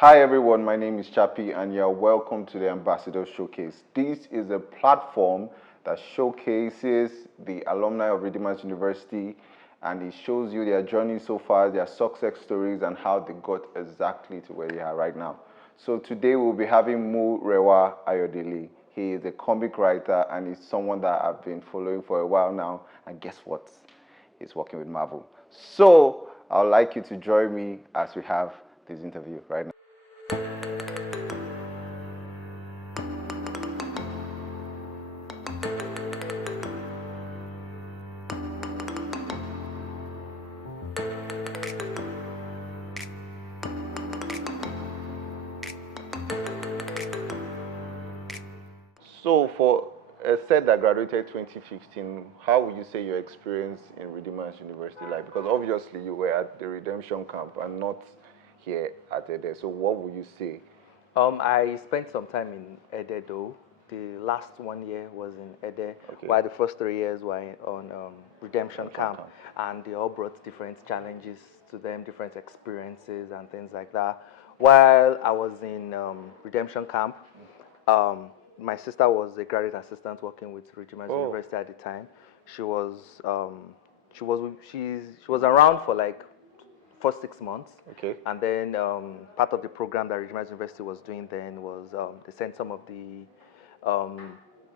Hi everyone, my name is Chappie and you're welcome to the Ambassador Showcase. This is a platform that showcases the alumni of Redeemers University and it shows you their journey so far, their success stories and how they got exactly to where they are right now. So today we'll be having Murewa Ayodele. He is a comic writer and he's someone that I've been following for a while now. And guess what? He's working with Marvel. So I'd like you to join me as we have this interview right now. So for a set that graduated 2015, how would you say your experience in Redeemers University like? Because obviously you were at the redemption camp and not here at Ayodele. So what would you say? I spent some time in Ede though. The last 1 year was in Ede, Okay. while the first 3 years were on redemption camp, camp. and they all brought different challenges to them, different experiences and things like that. While I was in redemption camp, um, my sister was a graduate assistant working with Redeemers Oh. University at the time. She was she was around for like for 6 months. Okay. And then part of the program that Redeemers University was doing then was they sent some of the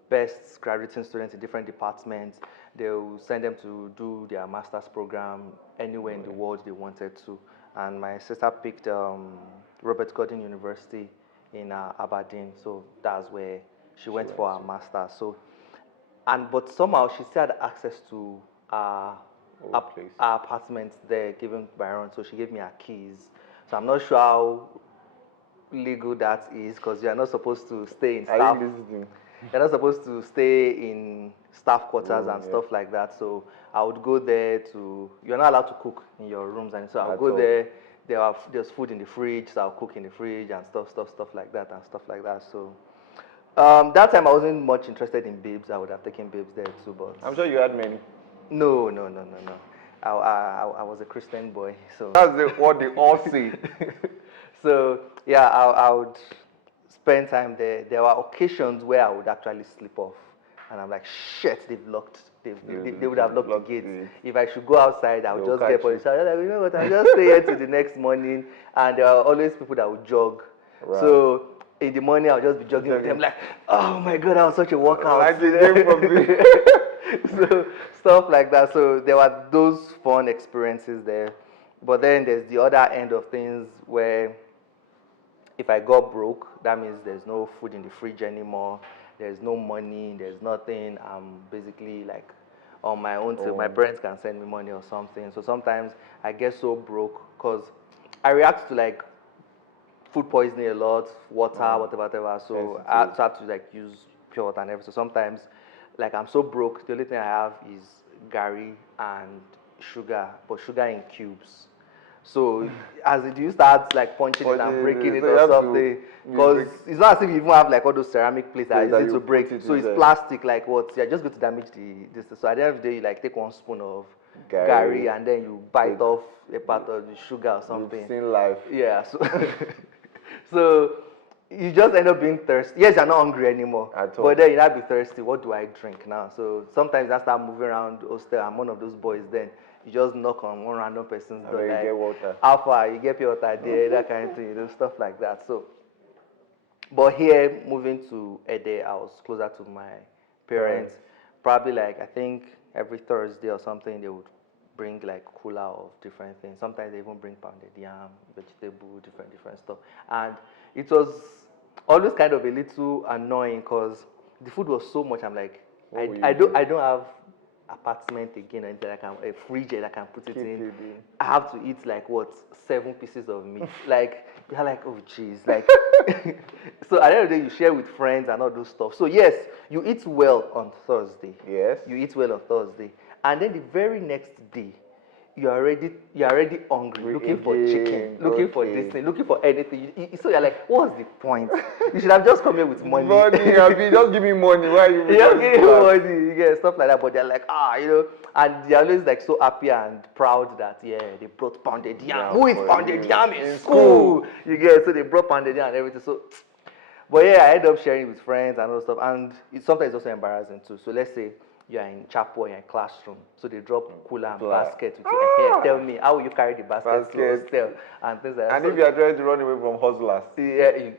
best graduating students in different departments. They'll send them to do their master's program anywhere in the world they wanted to. And my sister picked Robert Gordon University in Aberdeen, so that's where she went for her master's. So, but somehow she still had access to Place. our apartment there given by her own, so she gave me her keys. So I'm not sure how legal that is because you're not supposed to stay in Are staff. you listening? You're not supposed to stay in staff quarters and yeah. stuff like that. So I would go there to. You're not allowed to cook in your rooms, and so I'll At go all. there. There's food in the fridge, so I'll cook in the fridge and stuff like that and stuff like that. So that time I wasn't much interested in babes. I would have taken babes there too, but I'm sure you had many. no. I was a Christian boy, so That's what they all say. so yeah, I would spend time there. There were occasions where I would actually slip off, and I'm like, shit, they've locked. They would have locked the gates. If I should go outside, I would They'll just get catch police. I'm like, you know what? I'll just stay here till the next morning. And there are always people that would jog. Right. So in the morning, I'll just be jogging with them, like, oh my god, that was such a workout. Like they came from me. So stuff like that. So there were those fun experiences there. But then there's the other end of things where if I got broke, that means there's no food in the fridge anymore. There's no money. There's nothing. I'm basically like on my own till my parents can send me money or something. So sometimes I get so broke because I react to like food poisoning a lot, water, whatever. So I have to like use pure water and everything. So sometimes, like I'm so broke, the only thing I have is gari and sugar, but sugar in cubes. So as it you start like punching it and breaking it so you or have to something, because it's not as if you even have like all those ceramic plates that that are easy you to break. put it So it's inside. plastic, like what? You're just going to damage this. So at the end of the day, you like take one spoon of Gari. gari and then you bite off a part of the sugar or something. You've seen life. Yeah, so so you just end up being thirsty. Yes, you're not hungry anymore. At all. But then you not be thirsty. What do I drink now? So sometimes I start moving around hostel. I'm one of those boys then. You just knock on one random person's door, then you like, get water. how far? You get pure water there, that kind of thing, stuff like that. So, but here, moving to Ede, I was closer to my parents. Probably like, I think every Thursday or something, they would bring like cooler of different things. Sometimes they even bring pounded yam, vegetable, different stuff. And it was always kind of a little annoying because the food was so much. I'm like, I don't have apartment again or anything. A fridge that I can put it in. I have to eat like what 7 pieces of meat. Like you're like, oh jeez, like. So at the end of the day, you share with friends and all those stuff. So yes, you eat well on Thursday. Yes. You eat well on Thursday, and then the very next day, you're already hungry, looking for chicken, Again, looking for okay. this thing, looking for anything. So you're like, what's the point? You should have just come here with money. Money, Abi, just give me money. Why you You don't making give this money, class? you get stuff like that. But they're like, and they're always like so happy and proud that they brought pounded yam. Yeah, Who eats for pounded you. yam in In school? school. You get, so they brought pounded yam and everything. So, but yeah, I end up sharing with friends and all stuff, and sometimes it's also embarrassing too. So let's say you are in chapel, you're in classroom, so they drop cooler and basket with you. Hey, tell me, how will you carry the basket to Basket. hostel and things like that? And So, if you are trying to run away from hustlers, when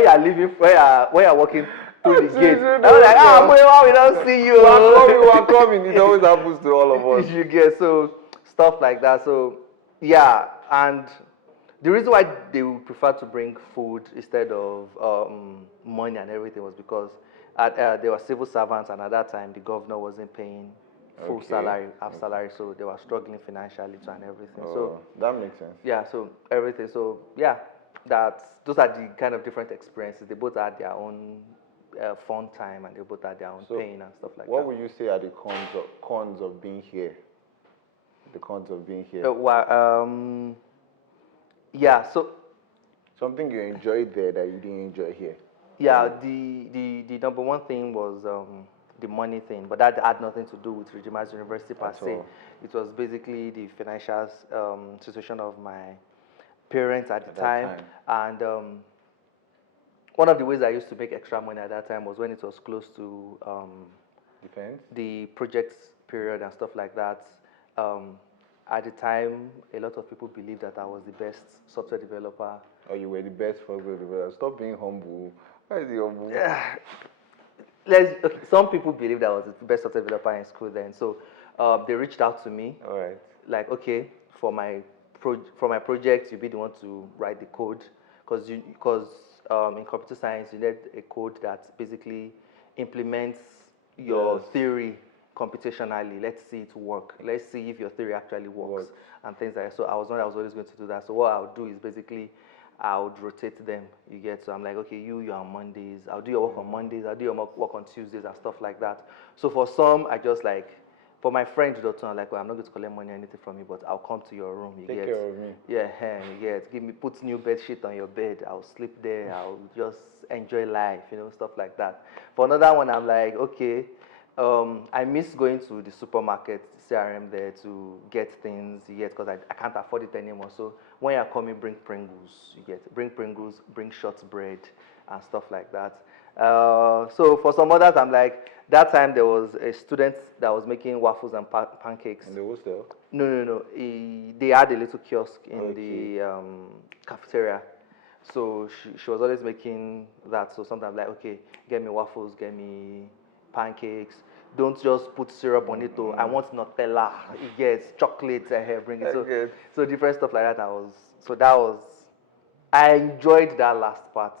you are leaving, when you are walking through the gate, Jesus, I was like, no. Murewa, we don't see you. we're coming. It always happens to all of us. You get, so stuff like that. So yeah, and the reason why they would prefer to bring food instead of money and everything was because they were civil servants, and at that time the governor wasn't paying full Okay. salary, half salary, so they were struggling financially too and everything. So That makes sense. yeah, so everything. So yeah, those are the kind of different experiences. They both had their own fun time, and they both had their own So, pain and stuff like what that. would you say are the cons of being here? The cons of being here. Yeah, so Something you enjoyed there that you didn't enjoy here. yeah, the number one thing was the money thing, but that had nothing to do with Regimas University per At se. all. It was basically the financial situation of my parents at the At that time, and one of the ways I used to make extra money at that time was when it was close to Defense. the project period and stuff like that. At the time, a lot of people believed that I was the best software developer. Or you were the best for the Stop being humble. Why is he humble? Some people believed I was the best software developer in school then. So they reached out to me, All right. like, okay, for my project, you be the one to write the code, because in computer science you need a code that basically implements your Yes. theory computationally. Let's see it work. Let's see if your theory actually works and things like that. So I was always going to do that. So what I would do is basically I would rotate them. You get, so I'm like, okay, you're on Mondays. I'll do your work on Mondays. I'll do your work on Tuesdays and stuff like that. So for some, I just like, for my friend Dotun, I'm like, well, I'm not going to collect money or anything from you, but I'll come to your room. You Take get, care of me. yeah, you get, put new bed sheet on your bed. I'll sleep there. I'll just enjoy life, stuff like that. For another one, I'm like, okay, I miss going to the supermarket, CRM there to get things, you get, because I can't afford it anymore. So when you're coming, bring Pringles, you get, bring Pringles, bring shortbread and stuff like that. So for some others, I'm like, that time there was a student that was making waffles and pancakes. In the hostel? No. They had a little kiosk in Okay. the cafeteria. So she was always making that. So sometimes like, okay, get me waffles, get me pancakes. Don't just put syrup on it. I want Nutella. It gets chocolate. Bring it. So different stuff like that. I enjoyed that last part,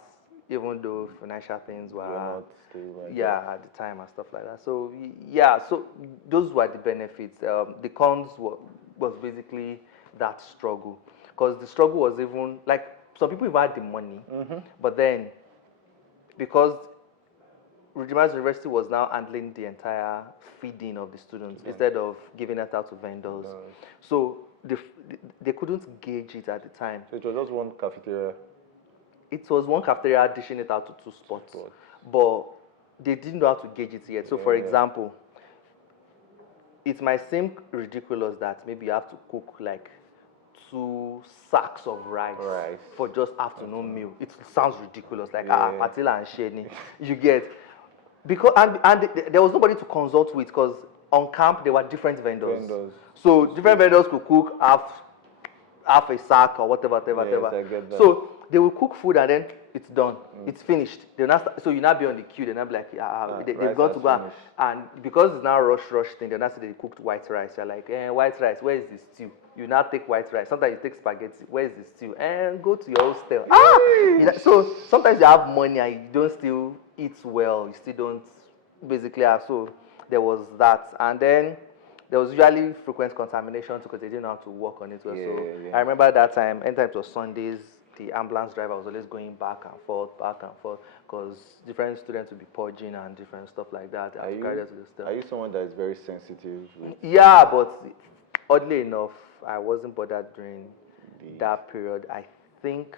even though financial things were not stable, I at the time and stuff like that. So yeah, so those were the benefits. The cons was basically that struggle, because the struggle was even like some people even had the money, but then because Regimas University was now handling the entire feeding of the students instead of giving it out to vendors. So they couldn't gauge it at the time. So it was just one cafeteria. It was one cafeteria dishing it out to two spots, but they didn't know how to gauge it yet. So for example, it might seem ridiculous that maybe you have to cook like 2 sacks of rice for just afternoon meal. It sounds ridiculous, like patila and sheni. You get, because and there was nobody to consult with, because on camp there were different vendors. So different vendors could cook half a sack or whatever. I get that. So they will cook food and then it's done. It's finished. They'll not start, so you now be on the queue. They'll not be like, they've got to go and because it's now rush thing, they'll not say they cooked white rice. You're like, white rice, where is the stew? You now take white rice. Sometimes you take spaghetti. Where is the stew? And go to your hostel. So sometimes you have money and you don't still eat well. You still don't basically have. So there was that, and then there was usually frequent contamination because they didn't know how to work on it well. I remember that time, anytime it was Sundays, the ambulance driver was always going back and forth, because different students would be purging and different stuff like that. Are you someone that is very sensitive? Yeah, but Oddly enough, I wasn't bothered during The, that period. Think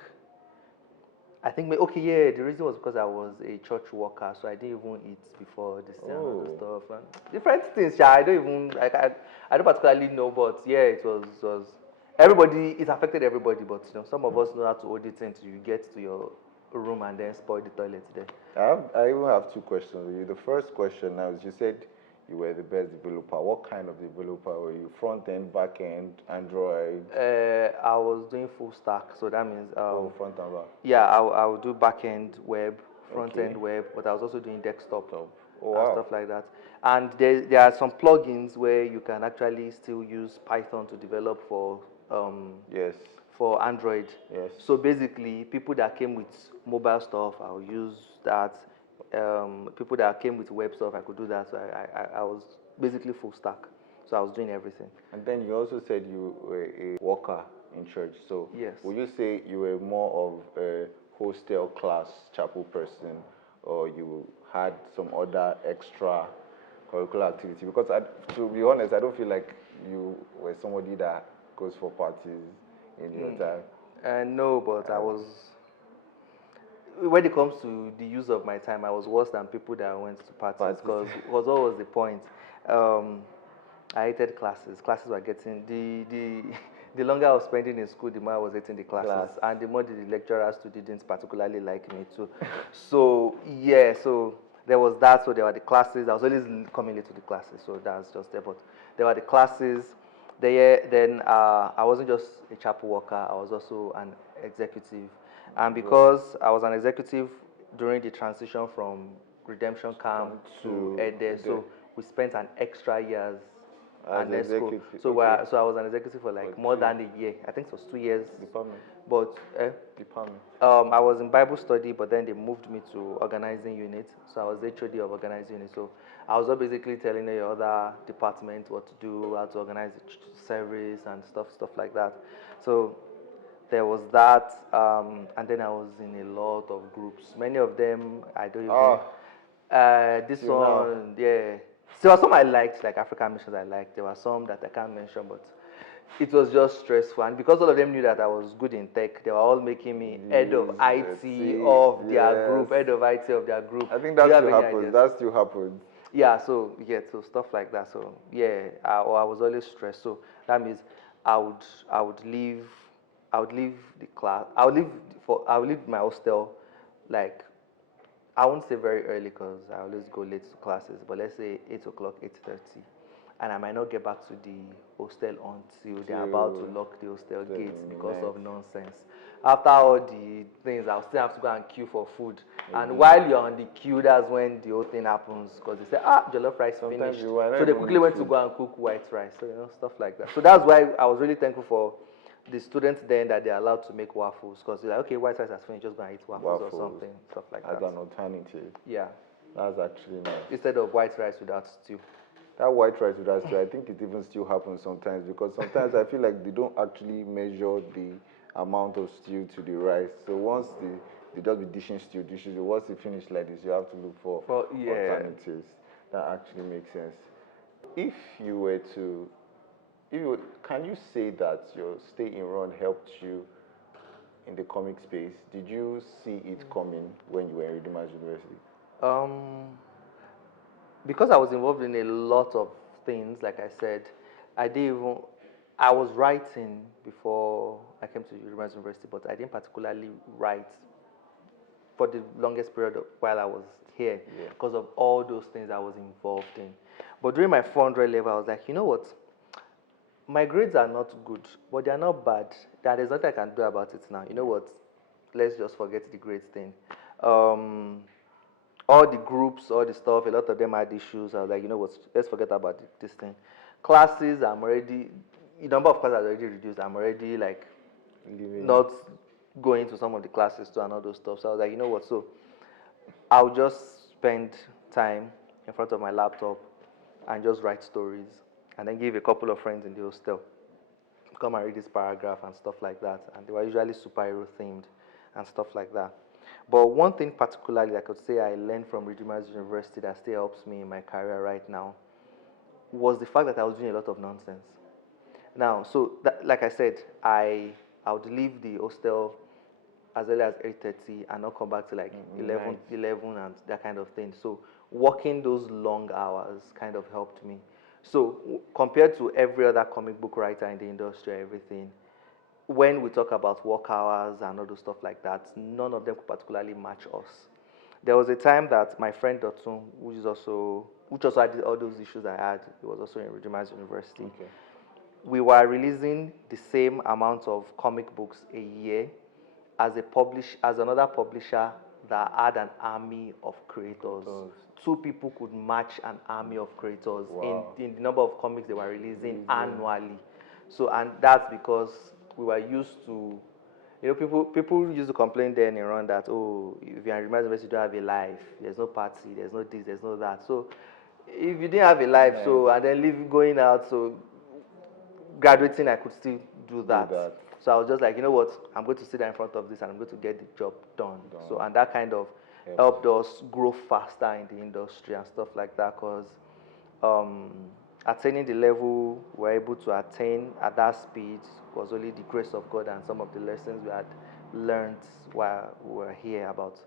okay, yeah. The reason was because I was a church worker, so I didn't even eat before this thing and all the oh, stuff and different things. Yeah, I don't even I don't particularly know, but yeah, it was everybody. It affected everybody, but some of us know how to hold it until you get to your room and then spoil the toilet there. I even have two questions with you. The first question now is you said you were the best developer. What kind of developer were you? Front end, back end, Android, I was doing full stack, so that means or front and back? yeah, I would do back end web, front Okay. end web, but I was also doing desktop Top. Oh and wow. stuff like that. And there are some plugins where you can actually still use Python to develop um, Yes. for Android. Yes. So basically, people that came with mobile stuff, I'll use that. People that came with web stuff, I could do that. So I was basically full stack. So I was doing everything. And then you also said you were a worker in church. So Yes. would you say you were more of a hostel class chapel person, or you had some other extra curricular activity? Because to be honest, I don't feel like you were somebody that goes for parties in your time. No, but I was. When it comes to the use of my time, I was worse than people that went to parties Parties. because what was the point? Um, I hated classes. Classes were getting the longer I was spending in school, the more I was hating the classes, Class. and the more the lecturers too didn't particularly like me too. So yeah, so there was that. So there were the classes. I was always coming late to the classes, so that's just there. But there were the classes. Then I wasn't just a chapel worker. I was also an executive, and because I was an executive during the transition from redemption camp to To Ede, so we spent an extra years as and ESCO. executive. So Okay. so I was an executive for like For more two than a year. I think it was 2 years. department. But Department. I was in Bible study, but then they moved me to organizing unit. So I was HOD of organizing unit. So I was basically telling the other department what to do, how to organize the service and stuff like that. So there was that, and then I was in a lot of groups. Many of them I don't even. Ah, This till now. one, yeah. So there were some I liked, like African missions I liked. There were some that I can't mention, but it was just stressful. And because all of them knew that I was good in tech, they were all making me head of Yes, IT of their group, yes. head of IT of their group. I think Do you that have still any happens. ideas? That still happens. Yeah, so stuff like that. So yeah, I was always stressed. So that means I would I would leave I would leave the class. I would leave my hostel like I won't say very early because I always go late to classes, but let's say 8 o'clock, 8:30, and I might not get back to the hostel until they're about to Till lock the hostel the gates because night. of nonsense. After all the things, I'll still have to go and queue for food. And Again. while you're on the queue, that's when the whole thing happens because they say, jollof rice Sometimes finished. you might not So they even quickly need went to food. go and cook white rice, so stuff like that. So that's why I was really thankful for the students then that they're allowed to make waffles because they're like, okay, white rice has finished, just go and eat waffles or Waffles something, stuff like as that. an alternative. Yeah, That's actually nice. instead of white rice without stew. That white rice with that stew, I think it even still happens sometimes because sometimes I feel like they don't actually measure the amount of stew to the rice. So once they just be dishing stew, once they finish like this, you have to look for Yeah. alternatives. That actually makes sense. If you were to, can you say that your stay in Run helped you in the comic space? Did you see it coming when you were in Redeemers University? Um, because I was involved in a lot of things, like I said, I didn't even. I was writing before I came to University, but I didn't particularly write for the longest period while I was here Yeah. because of all those things I was involved in. But during my 400 level, I was like, you know what? My grades are not good, but they are not bad. There's nothing I can do about it now. You know what? Let's just forget the grades thing. Um, all the groups, all the stuff, a lot of them had issues. I was like, you know what? Let's forget about this thing. Classes, the number of classes are already reduced. I'm already like Living. not going to some of the classes too and all those stuff. So I was like, you know what? So I'll just spend time in front of my laptop and just write stories and then give a couple of friends in the hostel come and read this paragraph and stuff like that. And they were usually superhero themed and stuff like that. But one thing particularly I could say I learned from Redeemers University that still helps me in my career right now was the fact that I was doing a lot of nonsense. Now, so like I said, I would leave the hostel as early as 8:30 and not come back to like 11, Nice. 11 and that kind of thing. So working those long hours kind of helped me. So compared to every other comic book writer in the industry, everything, when we talk about work hours and all those stuff like that, none of them could particularly match us. There was a time that my friend Dotun, which also had all those issues I had, he was also in Redeemers University. Okay. We were releasing the same amount of comic books a year as another publisher that had an army of creators. Two people could match an army of creators Wow. in the number of comics they were releasing annually. So, and that's because we were used to, people used to complain then around that, oh, if you're in university, you don't have a life. There's no party, there's no this, there's no that. So, if you didn't have a life, so and then going out, so graduating, I could still do that. So I was just like, you know what, I'm going to sit there in front of this and I'm going to get the job done. So, and that kind of helped us grow faster in the industry and stuff like that, because attaining the level we're able to attain at that speed was only the grace of God and some of the lessons we had learned while we were here about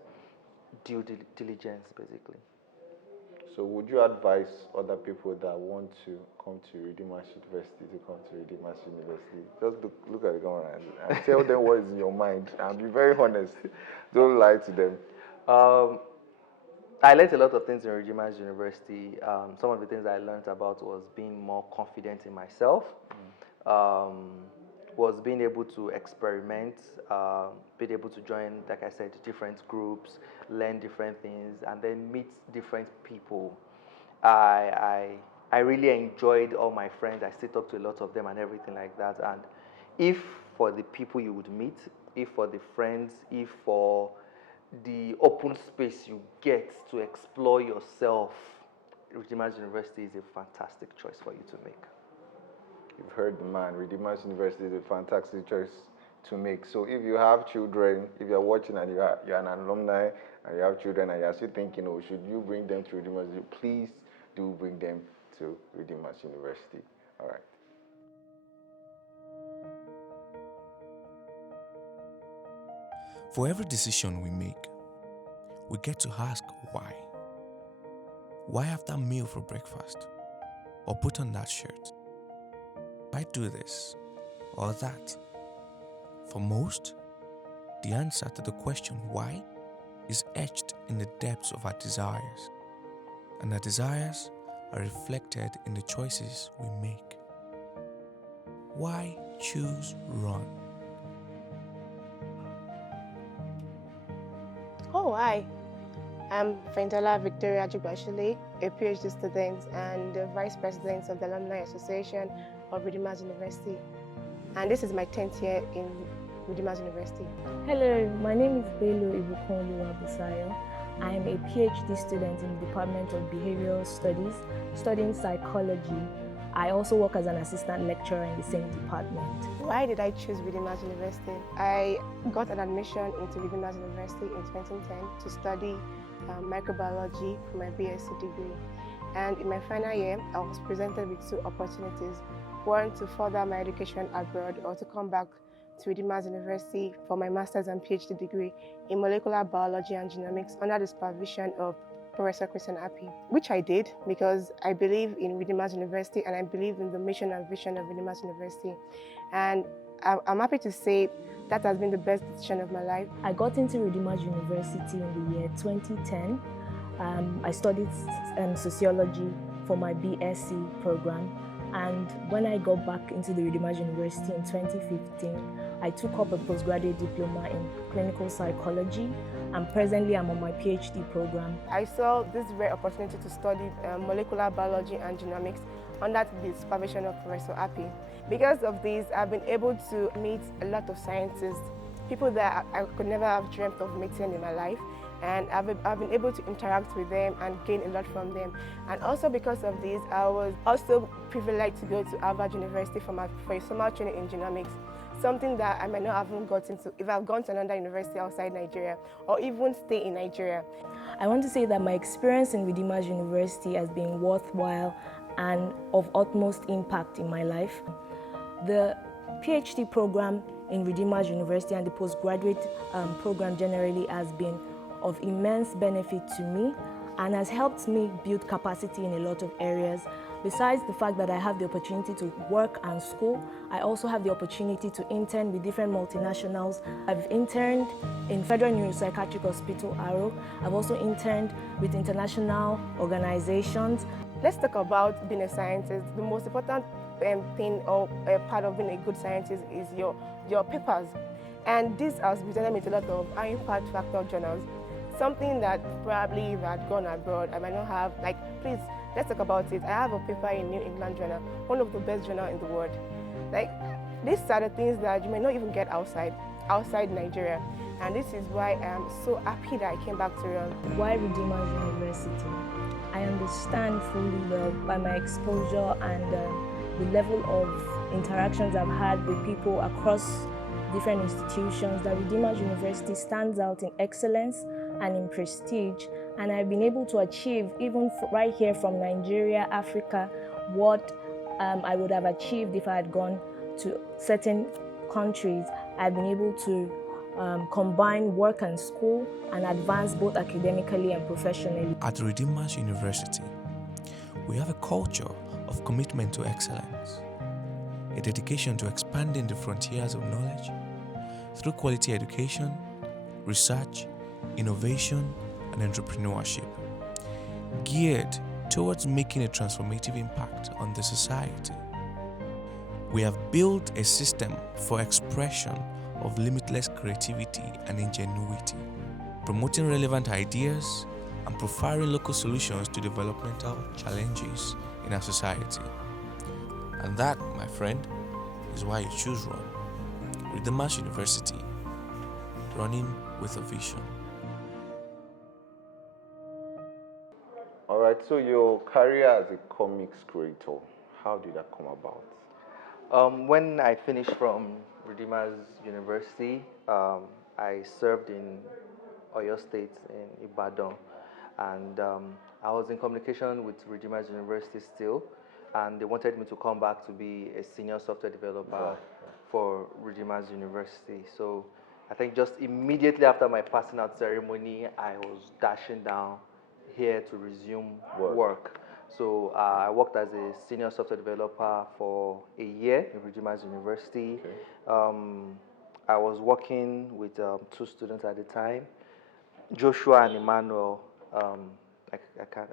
due diligence, basically. So would you advise other people that want to come to Redeemers University to come to Redeemers University? Just look at the camera and tell them what is in your mind and be very honest. Don't lie to them. I learned a lot of things in Redeemers University. Some of the things I learned about was being more confident in myself, was being able to experiment, being able to join, like I said, different groups, learn different things, and then meet different people. I really enjoyed all my friends. I still talk to a lot of them and everything like that. And if for the people you would meet, if for the friends, if for the open space you get to explore yourself, Redeemers University is a fantastic choice for you to make. You've heard the man. Redeemers University is a fantastic choice to make. So if you have children, if you're watching and you're an alumni and you have children and you're still thinking, oh, should you bring them to Redeemers University? Please do bring them to Redeemers University. All right. For every decision we make, we get to ask why. Why have that meal for breakfast? Or put on that shirt? Why do this or that? For most, the answer to the question why is etched in the depths of our desires, and our desires are reflected in the choices we make. Why choose run? Oh, hi. I'm Fentola Victoria Jubashile, a PhD student and the Vice President of the Alumni Association of Redeemers University. And this is my 10th year in Redeemers University. Hello, my name is Bello Ibukonluwa Busayo. I am a PhD student in the Department of Behavioral Studies, studying psychology. I also work as an assistant lecturer in the same department. Why did I choose Redeemers University? I got an admission into Redeemers University in 2010 to study microbiology for my BSc degree. And in my final year, I was presented with two opportunities. One, to further my education abroad, or to come back to Redeemers University for my master's and PhD degree in molecular biology and genomics under the supervision of Professor Christian Appy, which I did because I believe in Redeemers University and I believe in the mission and vision of Redeemers University. And I'm happy to say that has been the best decision of my life. I got into Redeemers University in the year 2010. I studied sociology for my BSc program. And when I got back into the Redeemers University in 2015, I took up a postgraduate diploma in clinical psychology, and presently I'm on my PhD program. I saw this rare opportunity to study molecular biology and genomics under the supervision of Professor Appy. Because of this, I've been able to meet a lot of scientists, people that I could never have dreamt of meeting in my life. And I've been able to interact with them and gain a lot from them. And also because of this, I was also privileged to go to Harvard University for a summer training in genomics, something that I might not have gotten to if I've gone to another university outside Nigeria or even stay in Nigeria. I want to say that my experience in Redeemers University has been worthwhile and of utmost impact in my life. The PhD program in Redeemers University and the postgraduate program generally has been of immense benefit to me and has helped me build capacity in a lot of areas. Besides the fact that I have the opportunity to work and school, I also have the opportunity to intern with different multinationals. I've interned in Federal Neuropsychiatric Hospital, Aro. I've also interned with international organizations. Let's talk about being a scientist. The most important thing or part of being a good scientist is your papers. And this has presented me to a lot of high impact factor journals. Something that probably if I had gone abroad, I might not have. Like, please, let's talk about it. I have a paper in New England Journal, one of the best journals in the world. Like, these are the things that you may not even get outside Nigeria. And this is why I am so happy that I came back to Rome. Why Redeemers University? I understand fully well by my exposure and the level of interactions I've had with people across different institutions that Redeemers University stands out in excellence and in prestige, and I've been able to achieve, even right here from Nigeria, Africa, what I would have achieved if I had gone to certain countries. I've been able to combine work and school and advance both academically and professionally. At Redeemers University, we have a culture of commitment to excellence, a dedication to expanding the frontiers of knowledge through quality education, research, innovation, and entrepreneurship, geared towards making a transformative impact on the society. We have built a system for expression of limitless creativity and ingenuity, promoting relevant ideas and profiling local solutions to developmental challenges in our society. And that, my friend, is why you choose RUN, Redeemers University, running with a vision. All right, so your career as a comics creator, how did that come about? When I finished from Redeemers University, I served in Oyo State in Ibadan, and I was in communication with Redeemers University still, and they wanted me to come back to be a senior software developer for Redeemers University. So I think just immediately after my passing out ceremony, I was dashing down here to resume work. So I worked as a senior software developer for a year in Redeemers University. Okay. I was working with two students at the time, Joshua and Emmanuel. I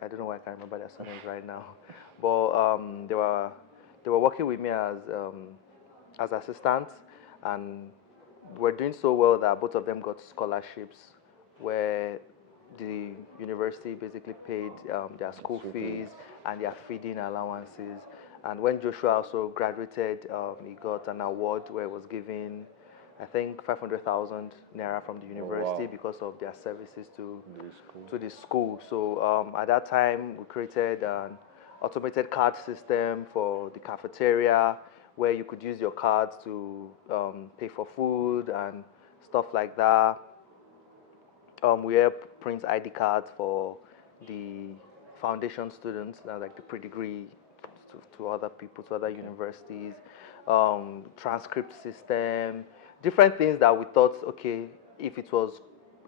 don't know why I can't remember their surnames right now, but they were working with me as assistants, and were doing so well that both of them got scholarships, where the university basically paid their school fees and their feeding allowances. And when Joshua also graduated, he got an award where it was given, I think, 500,000 naira from the university because of their services to the school. So at that time, we created an automated card system for the cafeteria, where you could use your cards to pay for food and stuff like that. We help print ID cards for the foundation students, like the pre-degree to other people, to other universities, transcript system, different things that we thought, okay, if it was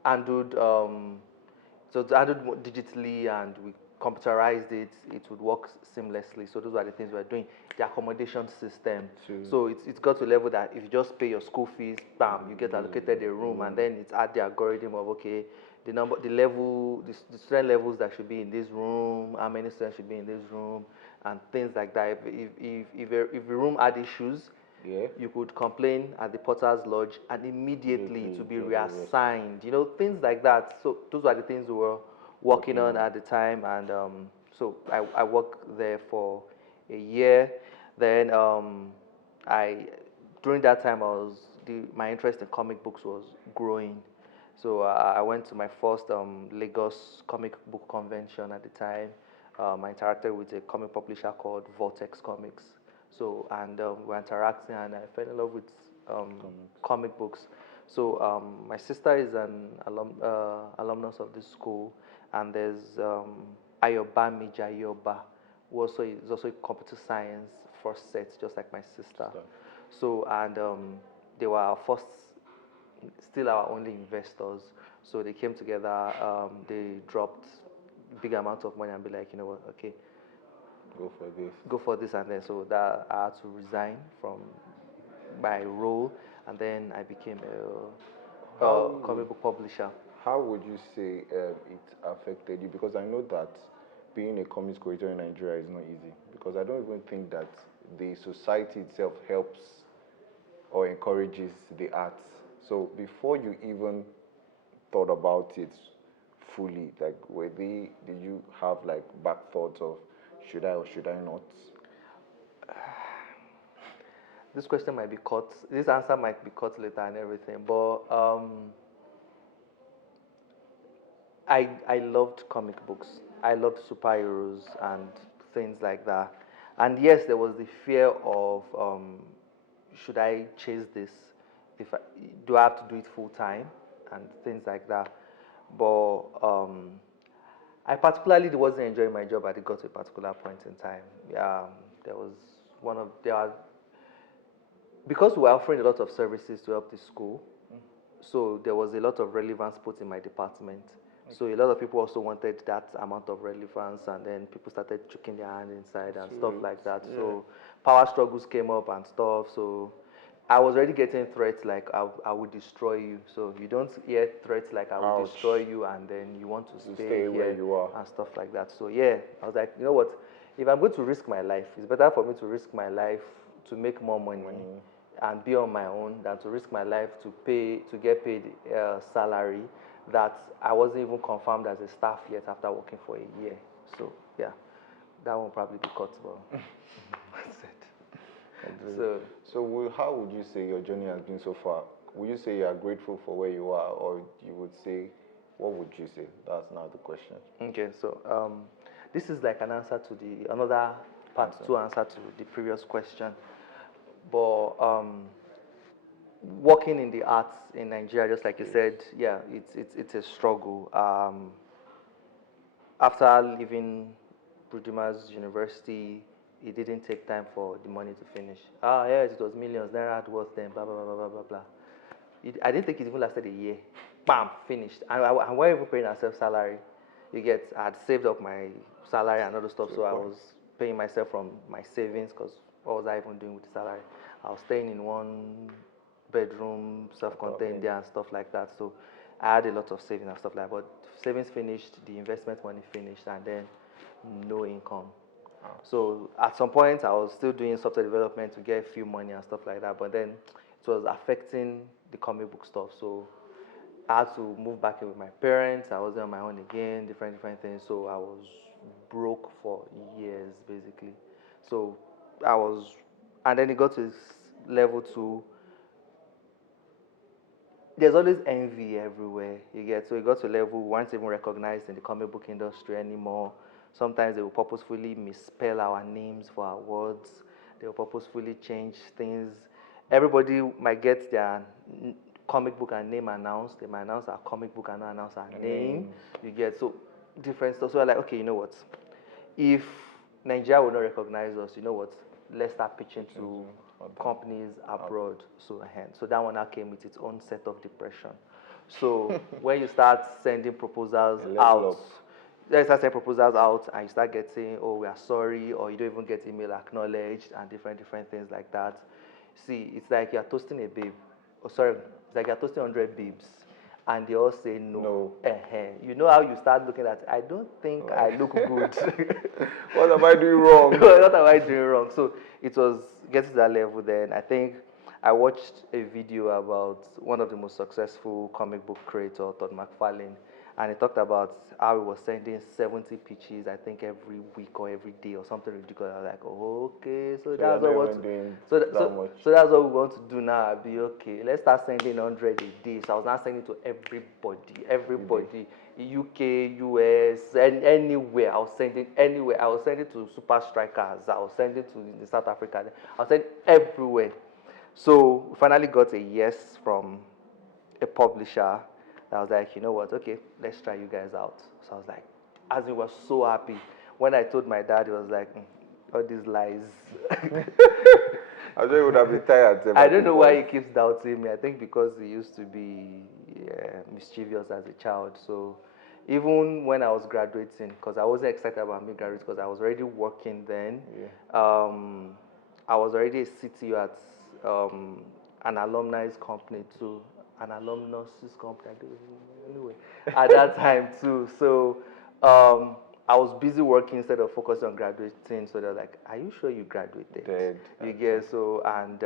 handled, so it's handled more digitally and we computerized it, it would work seamlessly. So those are the things we're doing. The accommodation system. So it's got to a level that if you just pay your school fees, bam, you get allocated a room, and then it's at the algorithm of, okay, the number, the level, the student levels that should be in this room, how many students should be in this room, and things like that. If a room had issues, you could complain at the porter's lodge and immediately to be reassigned, you know, things like that. So those are the things we were working on at the time, and so I worked there for a year. Then during that time, my interest in comic books was growing. So I went to my first Lagos comic book convention at the time. I interacted with a comic publisher called Vortex Comics. So, and we were interacting, and I fell in love with comic books. So my sister is an alumnus of this school, and there's Ayobami Jayoba, who also is also a computer science first set, just like my sister. So, and they were our first, still our only investors. So they came together, they dropped big amounts of money and be like, you know what, okay, Go for this. go for this. And then so that I had to resign from my role, and then I became a comic book publisher. How would you say it affected you? Because I know that being a comics creator in Nigeria is not easy. Because I don't even think that the society itself helps or encourages the arts. So before you even thought about it fully, like did you have like back thoughts of should I or should I not? This question might be cut. This answer might be cut later and everything, but I loved comic books. I loved superheroes and things like that. And yes, there was the fear of should I chase this? If I, do I have to do it full time and things like that. But I particularly wasn't enjoying my job. It got to a particular point in time. There was there are, because we were offering a lot of services to help the school, so there was a lot of relevance put in my department. So a lot of people also wanted that amount of relevance, and then people started choking their hand inside and stuff like that. Yeah. So power struggles came up and stuff. So I was already getting threats like I would destroy you. So you don't hear threats like I will Ouch. destroy you, and then you want to stay stay where here you are. and stuff like that. So yeah, I was like, you know what? If I'm going to risk my life, it's better for me to risk my life to make more money and be on my own than to risk my life to get paid salary that I wasn't even confirmed as a staff yet after working for a year. So yeah, that won't probably be cut, but that's it. So how would you say your journey has been so far? Would you say you are grateful for where you are, or you would say, what would you say? That's now the question. Okay, so this is like an answer to another part two answer to the previous question. But working in the arts in Nigeria, just like you said, yeah, it's a struggle. After leaving Redeemers University, it didn't take time for the money to finish. Yes, it was millions, naira hard worth then, blah, blah, blah, blah, blah, blah. I didn't think it even lasted a year. Bam, finished. And we weren't even paying ourselves salary. I had saved up my salary and other stuff, so I was paying myself from my savings, because what was I even doing with the salary? I was staying in one bedroom, self-contained there and stuff like that. So I had a lot of savings and stuff like that. But savings finished, the investment money finished, and then no income. So at some point, I was still doing software development to get a few money and stuff like that. But then it was affecting the comic book stuff. So I had to move back in with my parents. I wasn't on my own again, different things. So I was broke for years, basically. So and then it got to this level 2. There's always envy everywhere, you get. So it got to a level we weren't even recognized in the comic book industry anymore. Sometimes they will purposefully misspell our names for our words. They will purposefully change things. Everybody might get their comic book and name announced. They might announce our comic book and not announce our name. You get, so different stuff. So I'm like, okay, you know what? If Nigeria will not recognize us, you know what? Let's start pitching to companies abroad. So that one now came with its own set of depression. So when you start sending proposals out, let's start sending proposals out, and you start getting, oh, we are sorry, or you don't even get email acknowledged, and different things like that. See, it's like you're toasting a babe. It's like you're toasting 100 babes, and they all say no. You know how you start looking at it? I don't think I look good. What am I doing wrong? What am I doing wrong? So it was getting to that level then. I think I watched a video about one of the most successful comic book creators, Todd McFarlane, and he talked about how he was sending 70 pitches, I think, every week or every day or something ridiculous. I was like, oh, okay, so that's what we want to, so that's what we want to do now. I'll be okay. Let's start sending 100 a day. So I was now sending to everybody, UK, US, and anywhere. I was sending anywhere. I was sending to Super Strikers. I was sending to South Africa. I was sending everywhere. So we finally got a yes from a publisher. I was like, you know what? Okay, let's try you guys out. So I was like, as we were so happy. When I told my dad, he was like, all these lies. I'm sure you would have been tired. I don't know why he keeps doubting me. I think because he used to be mischievous as a child. So even when I was graduating, because I wasn't excited about me graduating, because I was already working then. I was already a CTO at an alumni's company too, an alumnus' company. I don't know. Anyway, at that time too. So I was busy working instead of focusing on graduating. So they're like, "Are you sure you graduated?" Dead. You get so and.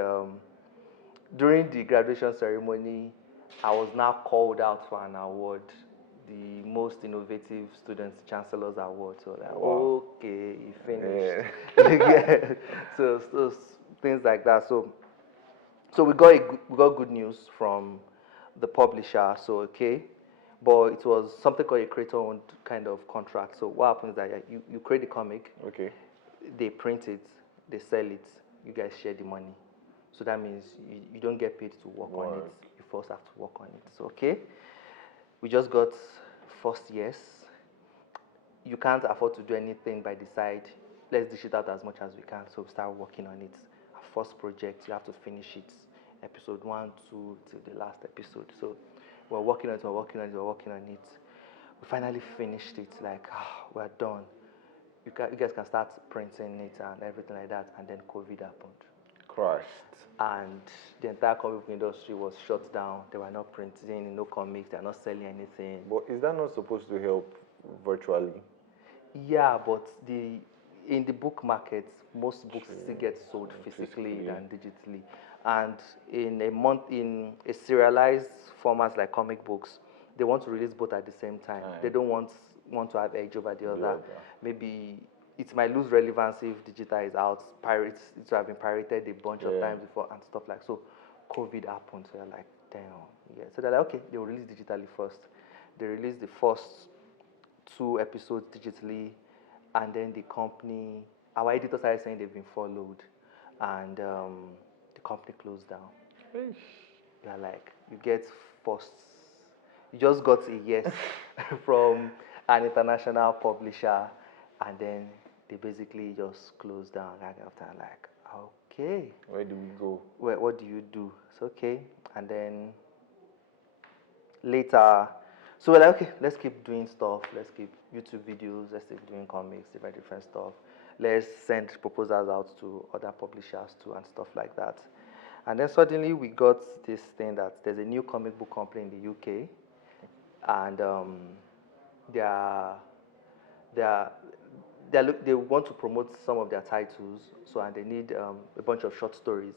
During the graduation ceremony, I was now called out for an award, the most innovative students chancellor's award. So like, Wow. okay, you finished. Yeah. So things like that. So we got good news from the publisher. So okay, but it was something called a creator-owned kind of contract. So what happens is that you create the comic, Okay. they print it, they sell it, you guys share the money. So that means you don't get paid to work on it. You first have to work on it. So okay, we just got first yes. You can't afford to do anything by the side. Let's dish it out as much as we can. So we start working on it. Our first project, you have to finish it. Episode 1, 2 till the last episode. So we're working on it. We finally finished it. Like we're done. You guys can start printing it and everything like that. And then COVID happened. Crushed. And the entire comic book industry was shut down. They were not printing no comics. They are not selling anything. But is that not supposed to help virtually? Yeah, but in the book market, most books still get sold physically than digitally. And in a serialized format like comic books, they want to release both at the same time. They don't want to have edge over the other. Maybe it might lose relevance if digital is out. It will have been pirated a bunch of times before and stuff like so. COVID happened, so they're like, damn. Yeah. So they're like, okay, they will release digitally first. They released the first 2 episodes digitally, and then the company, our editor started saying they've been followed, and the company closed down. They're like, you get first, you just got a yes from an international publisher, and then they basically just closed down right after. I'm like, okay. Where do we go? What do you do? It's okay. And then later, so we're like, okay, let's keep doing stuff. Let's keep YouTube videos. Let's keep doing comics, different stuff. Let's send proposals out to other publishers too and stuff like that. And then suddenly we got this thing that there's a new comic book company in the UK, and they want to promote some of their titles, so and they need a bunch of short stories,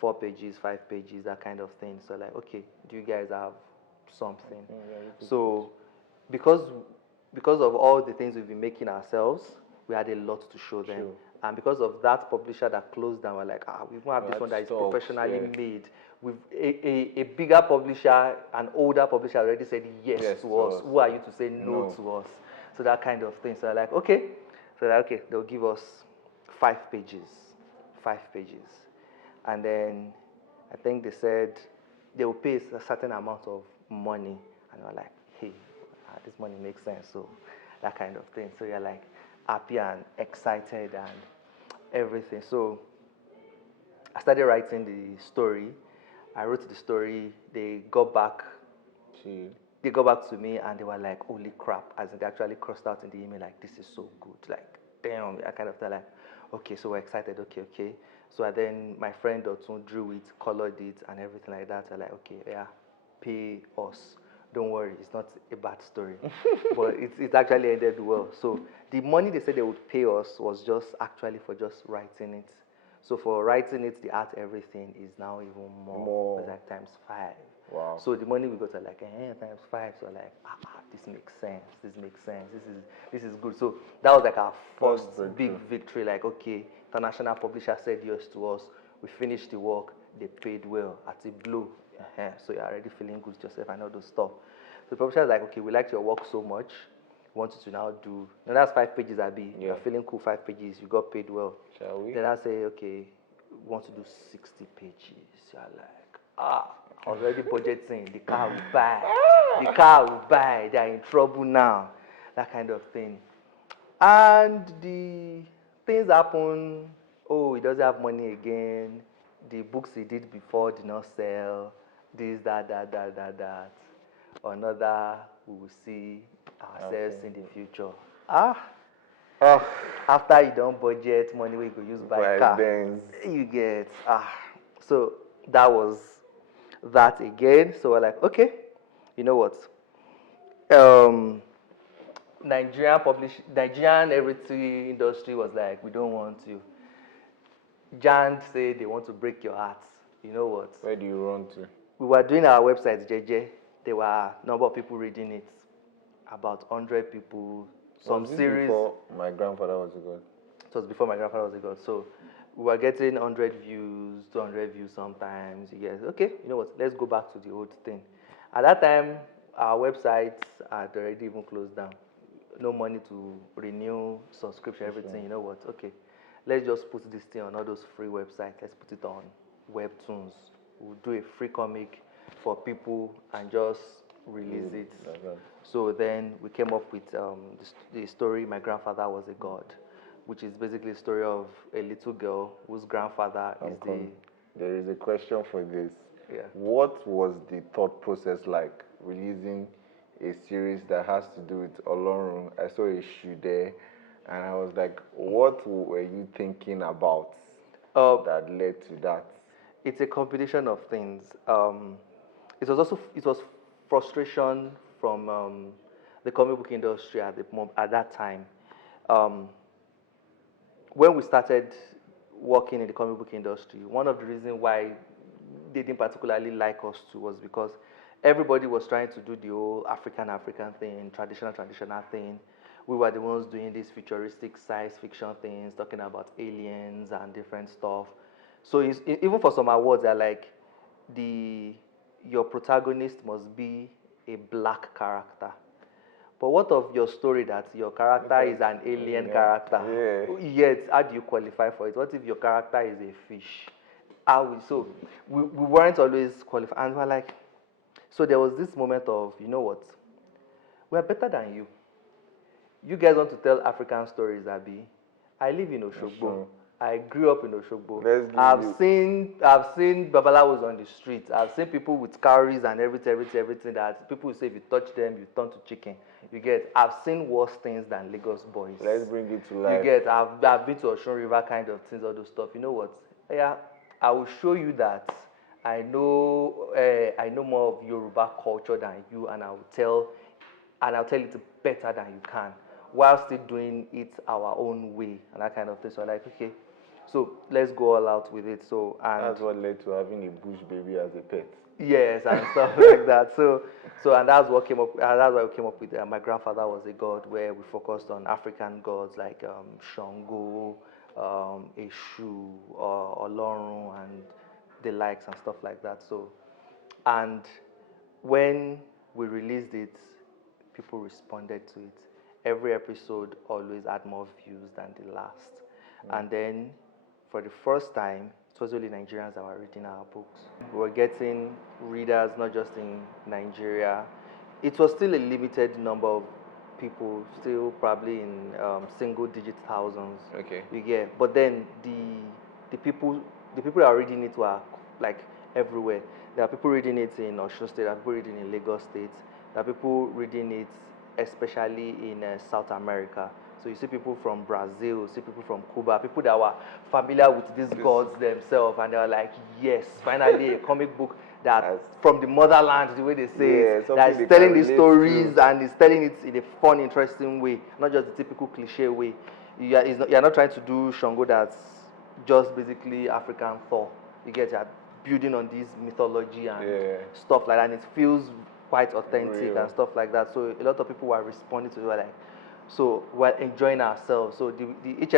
4 pages, 5 pages, that kind of thing. So like, okay, do you guys have something? So because of all the things we've been making ourselves, we had a lot to show them. And because of that publisher that closed down, we're like, we won't have this one that is professionally made. With a bigger publisher, an older publisher already said yes to us. Who are you to say no to us? So that kind of thing. So they're like, okay. So they're like, okay, they'll give us 5 pages. 5 pages. And then I think they said they will pay a certain amount of money. And we're like, hey, this money makes sense. So that kind of thing. So you're like happy and excited and everything. So I started writing the story. I wrote the story. They got back to me and they were like, holy crap. As in, they actually crossed out in the email like, this is so good. Like, damn. I kind of felt like, okay, so we're excited. Okay. So then my friend Otun drew it, colored it, and everything like that. I'm like, okay, yeah, pay us. Don't worry, it's not a bad story. But it actually ended well. So the money they said they would pay us was just actually for just writing it. So for writing it, the art, everything is now even more. It's like times 5. Wow. So the money we got to like times 5. So like, this makes sense. This is good. So that was like our first big victory. Like, okay, international publisher said yes to us. We finished the work. They paid well at a blow. So you're already feeling good to yourself and all those stuff. So the publisher is like, okay, we liked your work so much. We want you to now do. Now that's 5 pages, Abi. You're feeling cool, 5 pages. You got paid well. Shall we? Then I say, okay, we want to do 60 pages. You're like, I was already budgeting. The car will buy. They're in trouble now. That kind of thing. And the things happen. Oh, he doesn't have money again. the books he did before did not sell, this, that. Another, we will see ourselves in the future. Oh, After you don't budget money, we could use buy Buy car. Benz. You get So that was that again. So we're like, okay, you know what? Nigerian everything industry was like, we don't want you. Jan said they want to break your heart. You know what? where do you run to? We were doing our website, JJ. There were a number of people reading it. About 100 people. Some Was this series. before my grandfather was a god? It was before my grandfather was a god. So we were getting 100 views, 200 views sometimes. You guys, okay, you know what? Let's go back to the old thing. At that time, our websites had already even closed down. No money to renew subscription, everything. You know what? Okay, let's just put this thing on all those free websites. Let's put it on Webtoons. We'll do a free comic for people and just release it. Like that. So then we came up with the story, My Grandfather Was a God, which is basically a story of a little girl whose grandfather is There is a question for this. Yeah. What was the thought process like releasing a series that has to do with Olorun? I saw a shoe there, and I was like, what were you thinking about that led to that? It's a combination of things. It was frustration from the comic book industry at that time. When we started working in the comic book industry, one of the reasons why they didn't particularly like us too was because everybody was trying to do the whole African thing, traditional thing. We were the ones doing these futuristic science fiction things, talking about aliens and different stuff. So even for some awards, they're like, your protagonist must be a black character. But what of your story that your character is an alien character? Yeah. Yet, how do you qualify for it? What if your character is a fish? So we weren't always qualified. And we're like, so there was this moment of, you know what? We're better than you. You guys want to tell African stories, Abi. I live in Oshogbo. I grew up in Oshogbo. I've seen babalawos on the streets. I've seen people with cowries and everything that people will say if you touch them, you turn to chicken. You get. I've seen worse things than Lagos boys. Let's bring it to life. You get. I've been to Oshun River kind of things, all those stuff. You know what? Yeah, I will show you that I know more of Yoruba culture than you, and I'll tell it better than you can, while still doing it our own way and that kind of thing. So I'm like, okay, so let's go all out with it. So and that's what led to having a bush baby as a pet. Yes, and stuff like that. So and that's what came up. That's why we came up with My Grandfather Was a God, where we focused on African gods like Shango, Eshu, Olorun, and the likes and stuff like that. So, and when we released it, people responded to it. Every episode always had more views than the last. And then, for the first time, it was only Nigerians that were reading our books. We were getting readers not just in Nigeria. It was still a limited number of people, still probably in single-digit thousands. Okay. You get, but then the people that are reading it were like everywhere. There are people reading it in Osun State. There are people reading in Lagos State. There are people reading it, especially in South America. So you see people from Brazil, you see people from Cuba, people that were familiar with these gods themselves, and they were like, yes, finally a comic book that from the motherland, the way they say it, that is telling these stories and is telling it in a fun, interesting way, not just the typical cliche way. You're not trying to do Shango that's just basically African Thor. You get that building on this mythology and stuff like that, and it feels quite authentic and stuff like that. So a lot of people were responding to it, were like, so we're enjoying ourselves. So each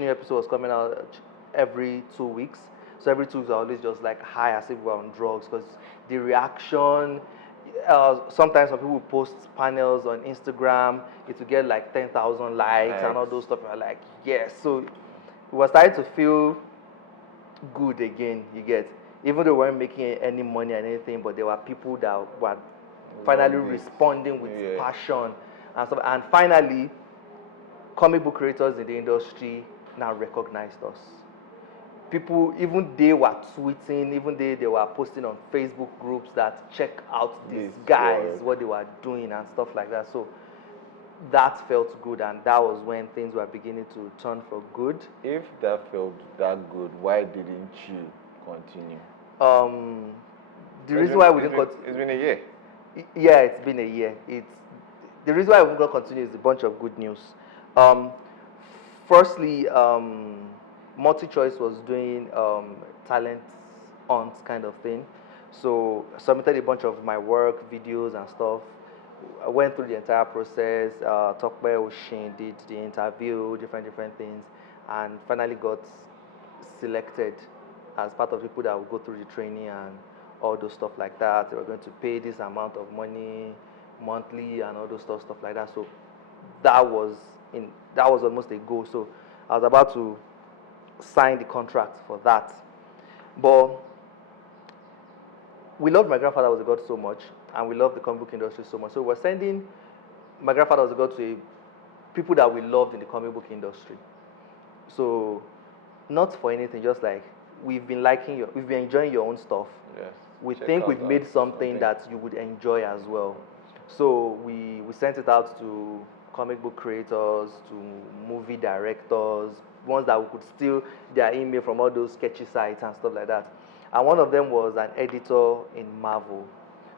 new episode was coming out every 2 weeks. So every 2 weeks I always just like high as if we were on drugs, because the reaction, sometimes some people post panels on Instagram, it will get like 10,000 likes and all those stuff. And we're like, yes. So we were starting to feel good again, you get. Even though we weren't making any money or anything, but there were people that were finally responding with passion and stuff. And finally, comic book creators in the industry now recognized us. people, even they were tweeting, even they were posting on Facebook groups that check out these This guys, was- what they were doing and stuff like that. So that felt good, and that was when things were beginning to turn for good. If that felt that good, why didn't you continue? The reason why we didn't It's been a year. yeah, it's been a year. It's the reason why we're going to continue is a bunch of good news. Firstly, multi-choice was doing talent hunt kind of thing. So I submitted a bunch of my work, videos and stuff. I went through the entire process. Talked by Oshin, did the interview, different things, and finally got selected as part of people that will go through the training and all those stuff like that. They were going to pay this amount of money monthly and all those stuff like that. So that was almost a goal. So I was about to sign the contract for that. But we loved My Grandfather Was a God so much, and we loved the comic book industry so much. So we're sending My Grandfather Was a God to people that we loved in the comic book industry. So not for anything, just like we've been enjoying your own stuff. Yes. We Check think out we've made something something. that you would enjoy as well. So we sent it out to comic book creators, to movie directors, ones that we could steal their email from all those sketchy sites and stuff like that. And one of them was an editor in Marvel.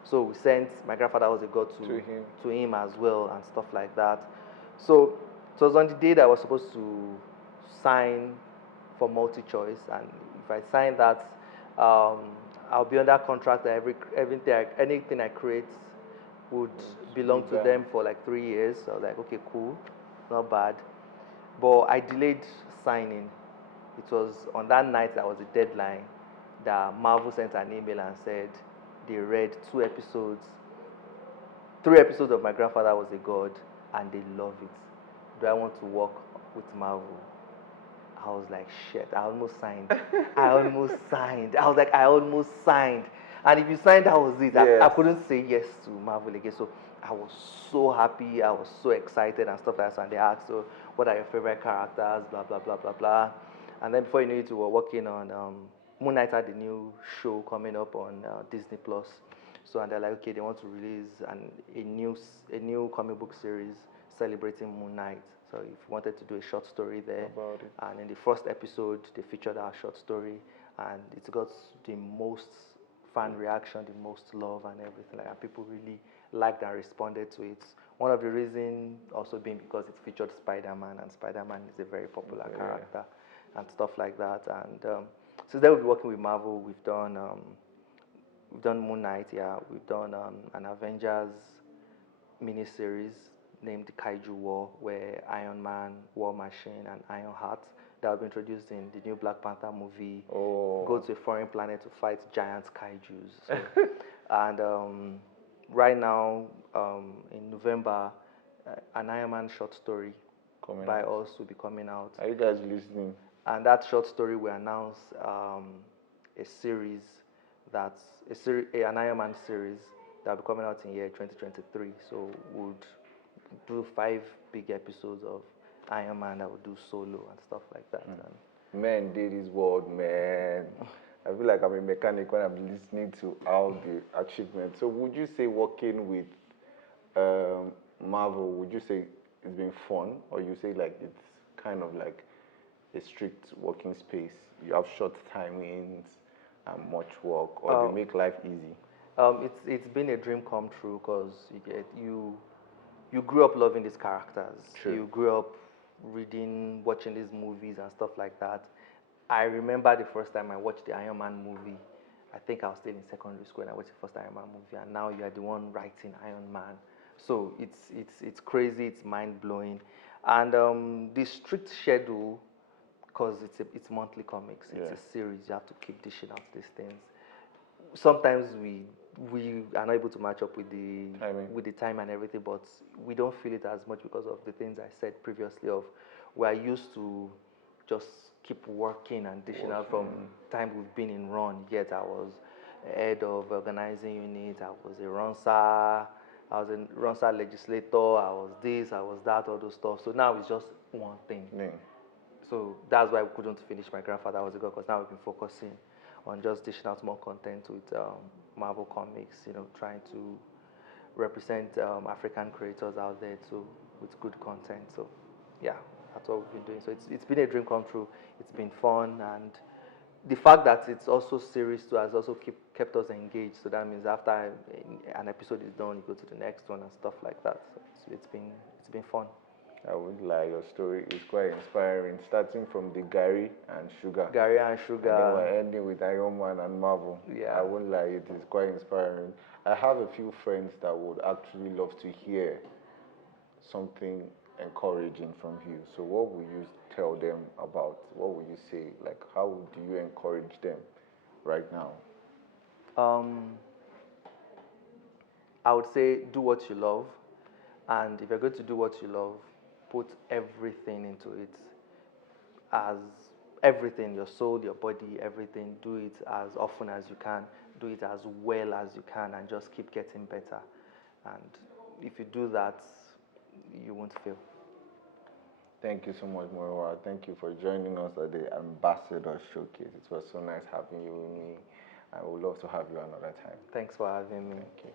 So we sent My Grandfather Was a God to him as well and stuff like that. So it was on the day that I was supposed to sign for multi-choice, and if I sign that, I'll be under contract that anything I create would belong to them for like 3 years. So I was like, okay, cool, not bad. But I delayed signing. It was on that night that was the deadline that Marvel sent an email and said they read 3 episodes of My Grandfather Was a God, and they love it. Do I want to work with Marvel? I was like, shit, I almost signed. I was like, I almost signed. And if you signed, that was it. I Yes. couldn't say yes to Marvel again. So I was so happy. I was so excited and stuff like that. So, and they asked, so what are your favorite characters? Blah, blah, blah, blah, blah. And then before you knew it, we were working on Moon Knight had a new show coming up on Disney Plus. So, and they're like, okay, they want to release a new comic book series celebrating Moon Knight. So if you wanted to do a short story there, About it. and in the first episode, they featured our short story, and it got the most fan reaction, the most love and everything like that. People really liked and responded to it. One of the reasons also being because it featured Spider-Man, and Spider-Man is a very popular character and stuff like that. And since then, we've been working with Marvel. We've done Moon Knight, yeah. We've done an Avengers miniseries named Kaiju War, where Iron Man, War Machine, and Ironheart that will be introduced in the new Black Panther movie go to a foreign planet to fight giant kaijus. So, and right now, in November, an Iron Man short story by us will be coming out. Are you guys listening? And that short story will announce a series an Iron Man series that will be coming out in year 2023. So we'll do 5 big episodes of Iron Man that will do solo and stuff like that. Man, did this world, man. I feel like I'm a mechanic when I'm listening to all the achievements. So would you say working with Marvel, would you say it's been fun, or you say like it's kind of like a strict working space? You have short timings and much work, or they make life easy? It's been a dream come true, because you grew up loving these characters. True. You grew up reading, watching these movies and stuff like that. I remember the first time I watched the Iron Man movie. I think I was still in secondary school and I watched the first Iron Man movie, and now you are the one writing Iron Man. So it's crazy, it's mind blowing, and the strict schedule, because it's monthly comics, it's a series. You have to keep dishing out these things. Sometimes we are not able to match up with the time and everything, but we don't feel it as much because of the things I said previously. Of we are used to just keep working and dishing out from time we've been in run. Yet I was head of organizing unit. I was a Ronsa. I was a Ronsa legislator. I was this. I was that. All those stuff. So now it's just one thing. So that's why we couldn't finish My Grandfather Was a God, because now we've been focusing on just dishing out more content with Marvel Comics, trying to represent African creators out there too with good content. So yeah, that's what we've been doing. So it's been a dream come true. It's been fun, and the fact that it's also series too has also kept us engaged. So that means after an episode is done, you go to the next one and stuff like that. So it's been fun. I would lie, your story is quite inspiring, starting from the Gary and Sugar. Gary and And then Sugar. we're ending with Iron Man and Marvel. Yeah. I won't lie, it is quite inspiring. I have a few friends that would actually love to hear something encouraging from you. So what would you tell them about? What would you say? Like, how do you encourage them right now? I would say do what you love, and if you're going to do what you love, put everything into it. As everything, your soul, your body, everything, do it as often as you can, do it as well as you can, and just keep getting better. And if you do that, you won't fail. Thank you so much, Murewa. Thank you for joining us at the Ambassador Showcase. It was so nice having you with me. I would love to have you another time. Thanks for having me. Thank you.